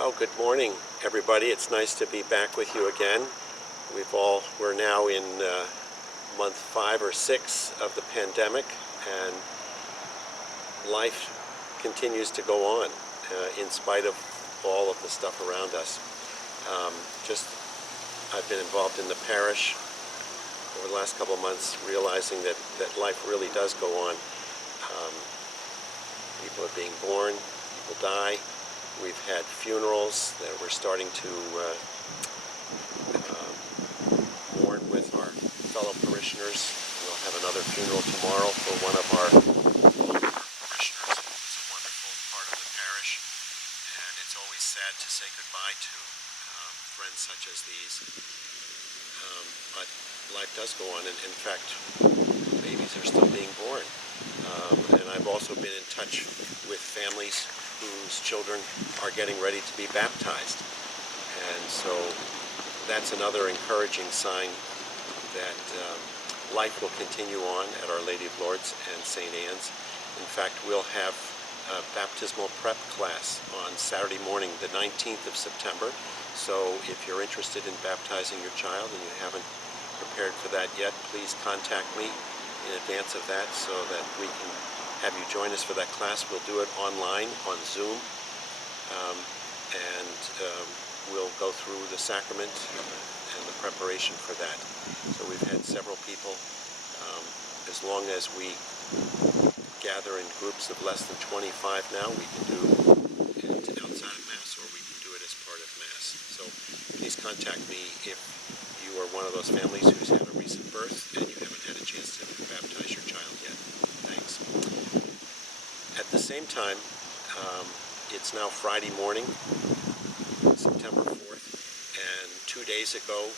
Well, good morning, everybody. It's nice to be back with you again. We're now in month 5 or 6 of the pandemic, and life continues to go on in spite of all of the stuff around us. I've been involved in the parish over the last couple of months, realizing that life really does go on. People are being born, people die. We've had funerals that we're starting to mourn with our fellow parishioners. We'll have another funeral tomorrow for one of our parishioners who was a wonderful part of the parish. And it's always sad to say goodbye to friends such as these. But life does go on, and in fact, babies are still being born. And I've also been in touch with families whose children are getting ready to be baptized. And so that's another encouraging sign that life will continue on at Our Lady of Lourdes and St. Anne's. In fact, we'll have a baptismal prep class on Saturday morning, the 19th of September. So if you're interested in baptizing your child and you haven't prepared for that yet, please contact me in advance of that so that we can have you join us for that class. We'll do it online on Zoom, and we'll go through the sacrament and the preparation for that. So we've had several people. As long as we gather in groups of less than 25 now, we can do it outside of Mass, or we can do it as part of Mass. So please contact me if you are one of those families who's had a recent birth and you haven't had a chance to baptize your child yet. Thanks. At the same time, it's now Friday morning, September 4th, and 2 days ago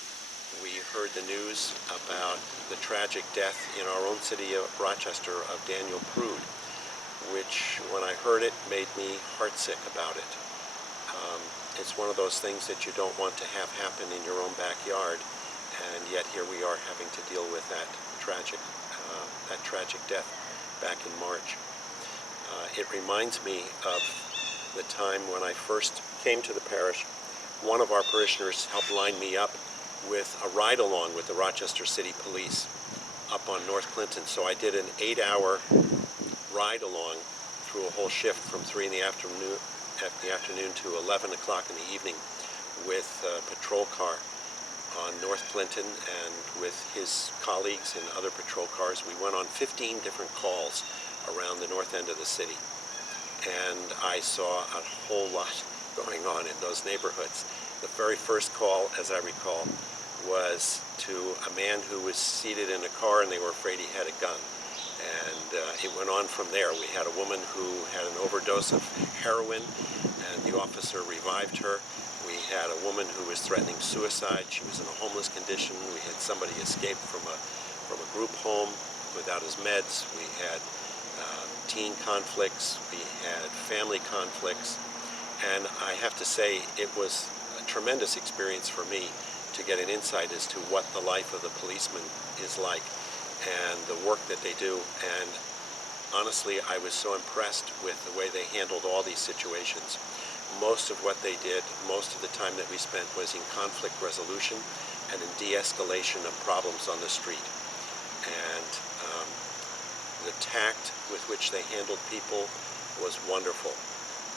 we heard the news about the tragic death in our own city of Rochester of Daniel Prude, which, when I heard it, made me heartsick about it. It's one of those things that you don't want to have happen in your own backyard, and yet here we are having to deal with that tragic death back in March. It reminds me of the time when I first came to the parish. One of our parishioners helped line me up with a ride-along with the Rochester City Police up on North Clinton. So I did an 8-hour ride-along through a whole shift from 3 in the afternoon to 11 o'clock in the evening with a patrol car on North Clinton, and with his colleagues and other patrol cars. We went on 15 different calls around the north end of the city, and I saw a whole lot going on in those neighborhoods. The very first call, as I recall, was to a man who was seated in a car and they were afraid he had a gun. And it went on from there. We had a woman who had an overdose of heroin, and the officer revived her. We had a woman who was threatening suicide. She was in a homeless condition. We had somebody escape from a group home without his meds. We had teen conflicts. We had family conflicts. And I have to say, it was a tremendous experience for me to get an insight as to what the life of the policeman is like and the work that they do. And honestly, I was so impressed with the way they handled all these situations. Most of what they did, most of the time that we spent, was in conflict resolution and in de-escalation of problems on the street. And the tact with which they handled people was wonderful.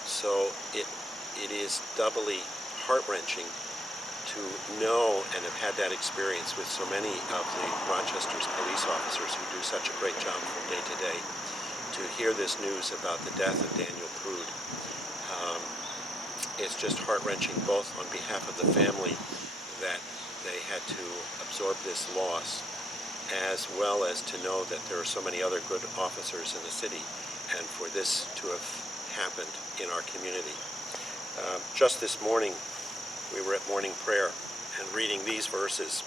So it is doubly heart-wrenching to know and have had that experience with so many of the Rochester's police officers who do such a great job from day to day, to hear this news about the death of Daniel Prude. It's just heart-wrenching, both on behalf of the family that they had to absorb this loss, as well as to know that there are so many other good officers in the city, and for this to have happened in our community. Just this morning, we were at morning prayer and reading these verses.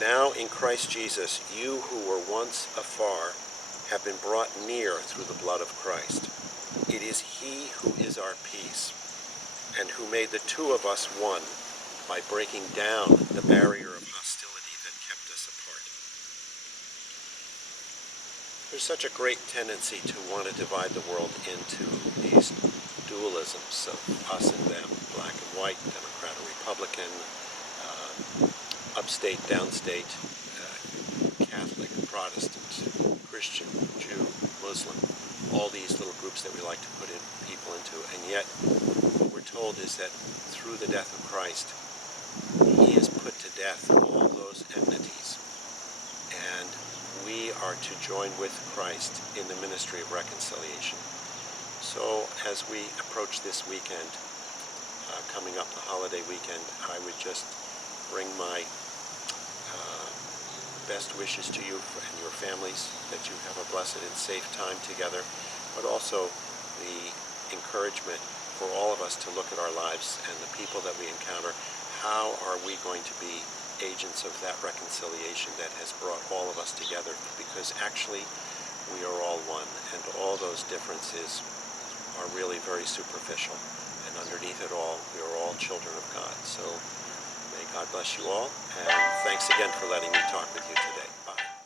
Now in Christ Jesus, you who were once afar have been brought near through the blood of Christ. It is he who is our peace, and who made the two of us one by breaking down the barrier of hostility that kept us apart. There's such a great tendency to want to divide the world into these dualisms of us and them, black and white, Democrat or Republican, upstate, downstate, Catholic, Protestant, Christian, Jew, Muslim, all these little groups that we like to put in people into. And yet, what we're told is that through the death of Christ, he has put to death all those enmities. And we are to join with Christ in the ministry of reconciliation. So as we approach this weekend, coming up the holiday weekend, I would just bring my best wishes to you and your families, that you have a blessed and safe time together, but also the encouragement for all of us to look at our lives and the people that we encounter. How are we going to be agents of that reconciliation that has brought all of us together? Because actually we are all one, and all those differences are really very superficial, and underneath it all we are all children of God. So may God bless you all, and thanks again for letting me talk with you today. Bye.